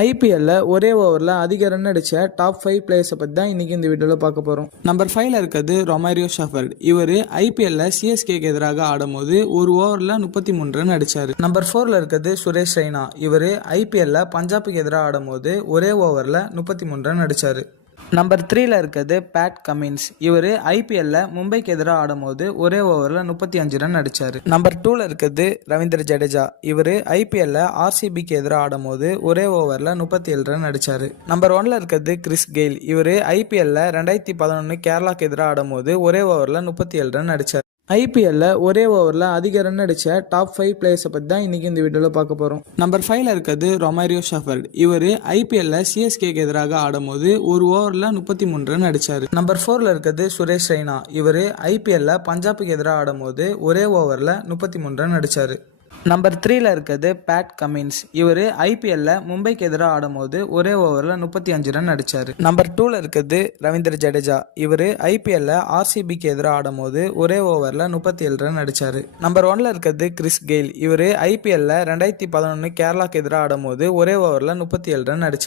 ஐபிஎல்ல ஒரே ஓவரில் அதிக ரன் அடித்த டாப் 5 பிளேயர்ஸை பற்றி தான் இன்றைக்கி இந்த வீடியோவில் பார்க்க போகிறோம். நம்பர் 5ல் இருக்கிறது ரொமாரியோ ஷெஃபர்ட். இவர் ஐபிஎல்ல சிஎஸ்கேக்கு எதிராக ஆடும்போது ஒரு ஓவரில் 33 ரன் அடித்தார். நம்பர் 4ல் இருக்கிறது சுரேஷ் ரெய்னா. இவர் ஐபிஎல்ல பஞ்சாபுக்கு எதிராக ஆடும்போது ஒரே ஓவரில் 33 ரன் அடித்தார். நம்பர் 3ல் இருக்கிறது பேட் கமின்ஸ். இவர் ஐபிஎல்ல மும்பைக்கு எதிராக ஆடும்போது ஒரே ஓவரில் 35 ரன் அடித்தார். நம்பர் 2ல் இருக்கிறது ரவீந்திர ஜடேஜா. இவர் ஐபிஎல்ல ஆர்சிபிக்கு எதிராக ஆடும்போது ஒரே ஓவரில் 37 ரன் அடித்தார். நம்பர் 1ல் இருக்கிறது கிறிஸ் கெயில். இவர் ஐபிஎல்ல 2011 கேரளாக்கு எதிராக ஆடும்போது ஒரே ஓவரில் 37 ரன் அடித்தார். ஐபிஎல்ல ஒரே ஓவரில் அதிக ரன் அடித்த டாப் 5 பிளேயர்ஸை பற்றி தான் இன்றைக்கி இந்த வீடியோவில் பார்க்க போகிறோம். நம்பர் 5ல் இருக்கிறது ரொமாரியோ ஷெஃபர்ட். இவர் ஐபிஎல்ல சிஎஸ்கேக்கு எதிராக ஆடும்போது ஒரு ஓவரில் 33 ரன் அடித்தார். நம்பர் 4ல் இருக்கிறது சுரேஷ் ரெய்னா. இவர் ஐபிஎல்ல பஞ்சாபுக்கு எதிராக ஆடும்போது ஒரே ஓவரில் 33 ரன் அடித்தார். நம்பர் 3ல் இருக்கிறது பேட் கமின்ஸ். இவர் ஐபிஎல்ல மும்பைக்கு எதிராக ஆடும்போது ஒரே ஓவரில் 35 ரன் அடித்தார். நம்பர் 2ல் இருக்கிறது ரவீந்திர ஜடேஜா. இவர் ஐபிஎல்ல ஆர்சிபிக்கு எதிராக ஆடும்போது ஒரே ஓவரில் 37 ரன் அடித்தார். நம்பர் 1ல் இருக்கிறது கிறிஸ் கெயில். இவர் ஐபிஎல்ல 2011 கேரளாக்கு எதிராக ஆடும்போது ஒரே ஓவரில் 37 ரன் அடித்தார்.